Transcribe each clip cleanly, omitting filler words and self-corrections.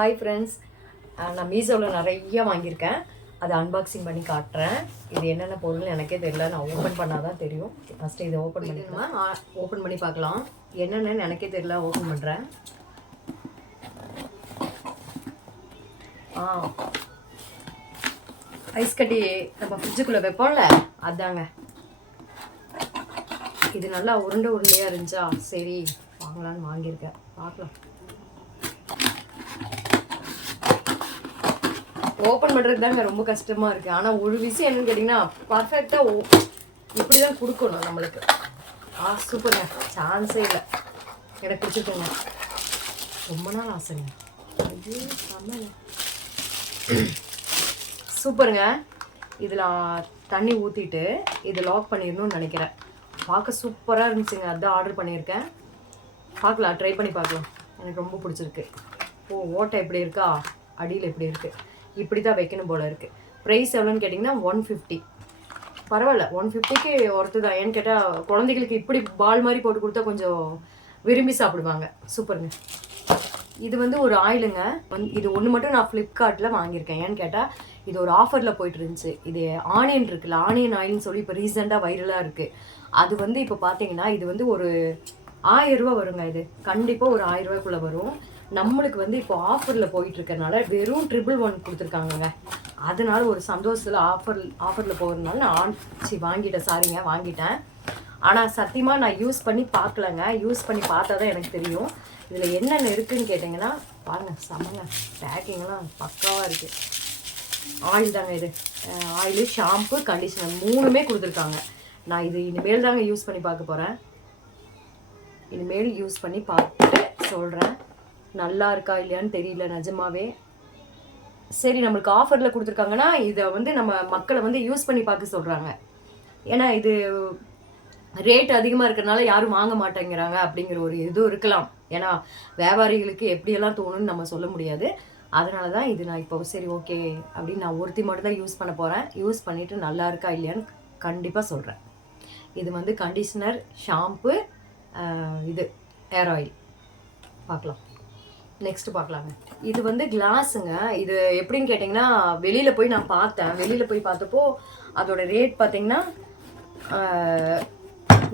Hi friends, நான் மீஷோவில் நிறைய வாங்கியிருக்கேன். அதை அன்பாக்சிங் பண்ணி காட்டுறேன். இது என்னென்ன பொருள்னு எனக்கே தெரியல, நான் ஓப்பன் பண்ணால் தான் தெரியும். ஃபஸ்ட்டு இதை ஓப்பன் பண்ணி பார்க்கலாம். என்னென்னு எனக்கே தெரியல, ஓப்பன் பண்ணுறேன். ஐஸ் கட்டி நம்ம ஃப்ரிட்ஜுக்குள்ளே வைப்போம்ல, அதாங்க. இது நல்லா உருண்டையாக இருந்துச்சா, சரி வாங்கலான்னு வாங்கியிருக்கேன். பார்க்கலாம். ஓப்பன் பண்ணுறது தாங்க ரொம்ப கஷ்டமாக இருக்குது. ஆனால் ஒரு விஷயம் என்னன்னு கேட்டிங்கன்னா, பர்ஃபெக்டாக இப்படி தான் கொடுக்கணும் நம்மளுக்கு. சூப்பருங்க, சான்ஸே இல்லை. எனக்கு பிடிச்சிருக்குங்க, ரொம்ப நாள் ஆசைங்க. அது சூப்பருங்க. இதில் தண்ணி ஊற்றிட்டு இதை லாக் பண்ணிடணும்னு நினைக்கிறேன். பார்க்க சூப்பராக இருந்துச்சுங்க, அதுதான் ஆர்டர் பண்ணியிருக்கேன். பார்க்கலாம், ட்ரை பண்ணி பார்க்கலாம். எனக்கு ரொம்ப பிடிச்சிருக்கு. ஓட்டை எப்படி இருக்கா, அடியில் எப்படி இருக்குது, இப்படி தான் வைக்கணும் போல் இருக்குது. ப்ரைஸ் எவ்வளோன்னு கேட்டிங்கன்னா 150. பரவாயில்ல, 150க்கு ஒருத்து தான். ஏன்னு கேட்டால் குழந்தைகளுக்கு இப்படி பால் மாதிரி போட்டு கொடுத்தா கொஞ்சம் விரும்பி சாப்பிடுவாங்க. சூப்பருங்க. இது வந்து ஒரு ஆயிலுங்க. இது ஒன்று மட்டும் நான் ஃப்ளிப்கார்ட்டில் வாங்கியிருக்கேன். ஏன்னு கேட்டால் இது ஒரு ஆஃபரில் போயிட்டு இருந்துச்சு. இது ஆனியன் இருக்குல்ல, ஆனியன் ஆயில்னு சொல்லி இப்போ ரீசெண்டாக வைரலாக இருக்குது. அது வந்து இப்போ பார்த்தீங்கன்னா இது வந்து ஒரு 1000 ரூபா வருங்க. இது கண்டிப்பாக ஒரு 1000 ரூபாய்க்குள்ளே வரும். நம்மளுக்கு வந்து இப்போ ஆஃபரில் போயிட்டுருக்கனால வெறும் 111 கொடுத்துருக்காங்கங்க. அதனால ஒரு சந்தோஷத்தில் ஆஃபரில் போகிறதுனால நான் வாங்கிட்டேன். ஆனால் சத்தியமாக நான் யூஸ் பண்ணி பார்க்கலங்க. யூஸ் பண்ணி பார்த்தா தான் எனக்கு தெரியும் இதில் என்னென்ன இருக்குதுன்னு கேட்டிங்கன்னா. பாருங்கள், செம்மங்க, பேக்கிங்லாம் பக்காவாக இருக்குது. ஆயில் தாங்க இது. ஆயிலு, ஷாம்பு, கண்டிஷனர் 3மே கொடுத்துருக்காங்க. நான் இது இனிமேல் தாங்க யூஸ் பண்ணி பார்க்க போகிறேன். இனிமேல் யூஸ் பண்ணி பார்த்துட்டு சொல்கிறேன் நல்லா இருக்கா இல்லையான்னு தெரியல நிஜமாவே. சரி, நம்மளுக்கு ஆஃபரில் கொடுத்துருக்காங்கன்னா இதை வந்து நம்ம மக்களை வந்து யூஸ் பண்ணி பார்க்க சொல்கிறாங்க. ஏன்னா இது ரேட் அதிகமாக இருக்கிறனால யாரும் வாங்க மாட்டேங்கிறாங்க அப்படிங்கிற ஒரு இதுவும் இருக்கலாம். ஏன்னா வியாபாரிகளுக்கு எப்படியெல்லாம் தோணுன்னு நம்ம சொல்ல முடியாது. அதனால தான் இது நான் இப்போ சரி ஓகே அப்படின்னு நான் ஒருத்தி மட்டும் தான் யூஸ் பண்ண போகிறேன். யூஸ் பண்ணிவிட்டு நல்லா இருக்கா இல்லையான்னு கண்டிப்பாக சொல்கிறேன். இது வந்து கண்டிஷ்னர், ஷாம்பு, இது ஏர் ஆயில். பார்க்கலாம், நெக்ஸ்ட்டு பார்க்கலாங்க. இது வந்து கிளாஸுங்க. இது எப்படின்னு கேட்டிங்கன்னா வெளியில் போய் நான் பார்த்தேன். வெளியில் போய் பார்த்தப்போ அதோட ரேட் பார்த்திங்கன்னா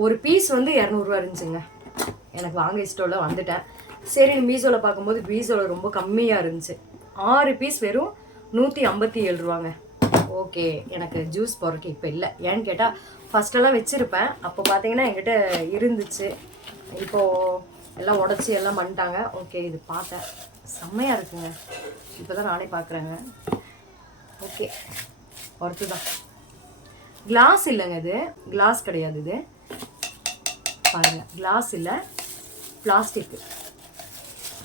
ஒரு பீஸ் வந்து 200 ரூபா இருந்துச்சுங்க. எனக்கு வாங்க இஷ்டம்ல வந்துட்டேன். சரி, மீஷோவில் பார்க்கும்போது மீஷோவில் ரொம்ப கம்மியாக இருந்துச்சு. 6 பீஸ் வெறும் 157 ரூபாங்க. ஓகே, எனக்கு ஜூஸ் போடுறதுக்கு இப்போ இல்லை. ஏன்னு கேட்டால் ஃபஸ்ட்டெல்லாம் வச்சுருப்பேன். அப்போ பார்த்தீங்கன்னா என்கிட்ட இருந்துச்சு. இப்போது எல்லாம் உடச்சி எல்லாம் பண்ணிட்டாங்க. ஓகே, இது பார்த்தேன், செம்மையாக இருக்குங்க. இப்போ தான் நானே பார்க்குறேங்க. ஓகே, ஒருத்து தான். கிளாஸ் இல்லைங்க, இது கிளாஸ் கிடையாது. இது பாருங்கள், கிளாஸ் இல்லை, பிளாஸ்டிக்கு.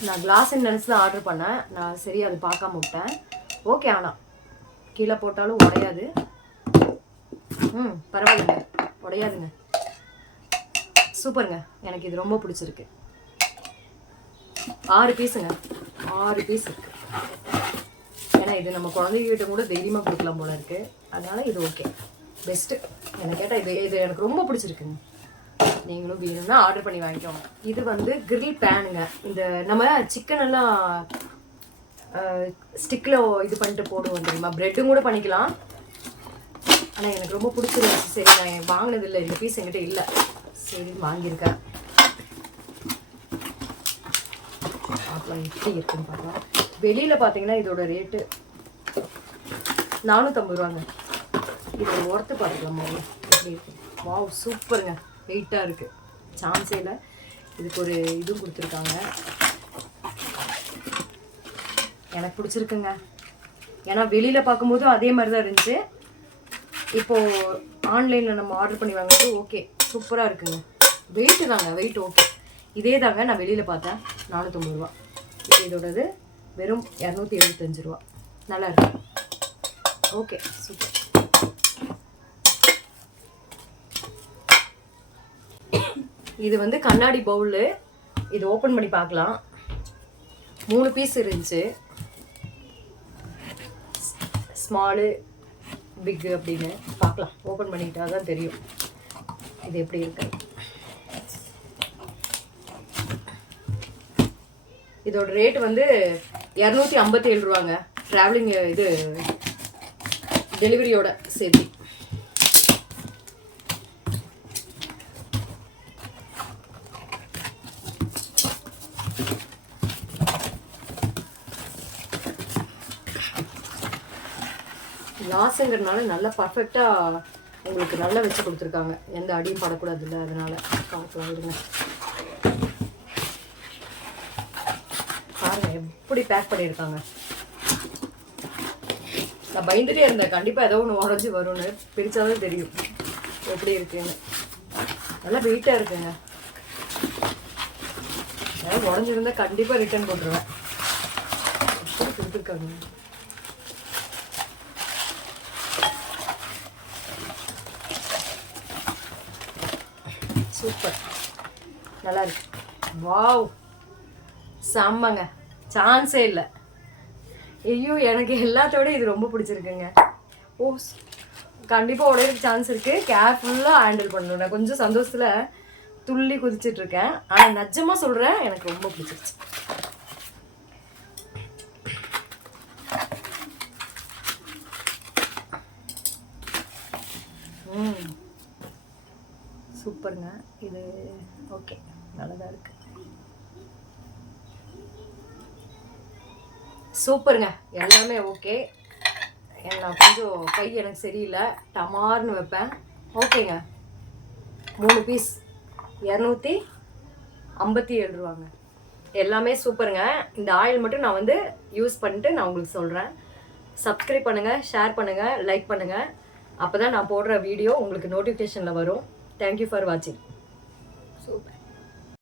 நான் கிளாஸ்ன்னு நினச்சி தான் ஆர்டர் பண்ணேன். நான் சரி அது பார்க்காம விட்டேன். ஓகே, ஆனால் கீழே போட்டாலும் உடையாது. பரவாயில்லைங்க, உடையாதுங்க. சூப்பருங்க, எனக்கு இது ரொம்ப பிடிச்சிருக்கு. 6 பீஸுங்க, 6 பீஸ் இருக்குது. ஏன்னா இது நம்ம குழந்தைகிட்ட கூட தைரியமாக கொடுக்கலாம் போல இருக்குது. அதனால் இது ஓகே, பெஸ்ட்டு. எனக்கு கேட்டால் இது எனக்கு ரொம்ப பிடிச்சிருக்குங்க. நீங்களும் வேணும்னா ஆர்டர் பண்ணி வாங்கிக்கோங்க. இது வந்து கிரில் பேனுங்க. இந்த நம்ம சிக்கன் எல்லாம் ஸ்டிக்கில் இது பண்ணிட்டு போடுவோம் தெரியுமா, ப்ரெட்டும் கூட பண்ணிக்கலாம். ஆனால் எனக்கு ரொம்ப பிடிச்சிருந்துச்சு. சரி, நான் வாங்கினதில்லை, இந்த பீஸ் என்கிட்ட இல்லை. சரி, வாங்கியிருக்கேன். பார்க்கலாம் எப்படி இருக்குன்னு பார்க்கலாம். வெளியில் பார்த்தீங்கன்னா இதோட ரேட்டு 450 ரூபாங்க. இது ஒர்த்து பார்த்துக்கலாமா எப்படி இருக்கு. வாவ், சூப்பருங்க, வெயிட்டாக இருக்குது, சான்ஸே இல்லை. இதுக்கு ஒரு இதுவும் கொடுத்துருக்காங்க. எனக்கு பிடிச்சிருக்குங்க. ஏன்னா வெளியில் பார்க்கும்போது அதே மாதிரி தான் இருந்துச்சு. இப்போது ஆன்லைனில் நம்ம ஆர்டர் பண்ணி வாங்குறது ஓகே, சூப்பராக இருக்குங்க. வெயிட்டு தாங்க, வெயிட் ஓகே. இதே தாங்க நான் வெளியில் பார்த்தேன், 450 ரூபா. இப்போ இதோடது வெறும் 275 ரூபா. நல்லா இருக்கு. Okay, super. இது வந்து கண்ணாடி பவுலு. இது ஓப்பன் பண்ணி பார்க்கலாம். 3 பீஸ் இருந்துச்சு, ஸ்மாலு, பிக்கு அப்படின்னு. பார்க்கலாம், ஓப்பன் பண்ணிக்கிட்டா தான் தெரியும் இது எப்படி இருக்கு. இதோட ரேட் வந்து 257 ரூபாங்க ட்ராவலிங் இது டெலிவரியோட சேர்த்து. லாஸுங்கிறதுனால நல்லா பர்ஃபெக்டாக உங்களுக்கு நல்லா வச்சு கொடுத்துருக்காங்க, எந்த அடியும் படக்கூடாது இல்லை, அதனால் காமிக்கலாம் விடுங்க. பாருங்கள் எப்படி பேக் பண்ணியிருக்காங்க. நான் பயந்துட்டே இருந்தேன் கண்டிப்பாக ஏதோ ஒன்று உடஞ்சி வரும்னு, பிரித்தாலும் தெரியும் எப்படி இருக்குன்னு. நல்லா வெயிட்டாக இருக்குங்க. ஏதாவது உடஞ்சிருந்தா கண்டிப்பாக ரிட்டர்ன் போட்டுருவேன். எப்படி கொடுத்துருக்காங்க. சூப்பர், நல்லா இருக்கு. வாவ், செம்மங்க, சான்ஸே இல்லை. ஐயோ எனக்கு எல்லாத்தோட இது ரொம்ப பிடிச்சிருக்குங்க. ஓ கண்டிப்பாக உடையிறதுக்கு சான்ஸ் இருக்குது, கேர்ஃபுல்லாக ஹேண்டில் பண்ணணும். நான் கொஞ்சம் சந்தோஷத்தில் துள்ளி குதிச்சிட்ருக்கேன், ஆனால் நிஜமாக சொல்கிறேன் எனக்கு ரொம்ப பிடிச்சிருச்சு. சூப்பருங்க, இது ஓகே, நல்லதாக இருக்குது. சூப்பருங்க, எல்லாமே ஓகே. நான் கொஞ்சம் கை எனக்கு சரியில்லை, டமார்னு வைப்பேன். ஓகேங்க, 3 பீஸ் 257 ரூபாங்க. எல்லாமே சூப்பருங்க. இந்த ஆயில் மட்டும் நான் வந்து யூஸ் பண்ணிட்டு நான் உங்களுக்கு சொல்கிறேன். சப்ஸ்கிரைப் பண்ணுங்கள், ஷேர் பண்ணுங்கள், லைக் பண்ணுங்கள். அப்போ தான் நான் போடுற வீடியோ உங்களுக்கு நோட்டிஃபிகேஷனில் வரும். தேங்க்யூ ஃபார் வாட்சிங்.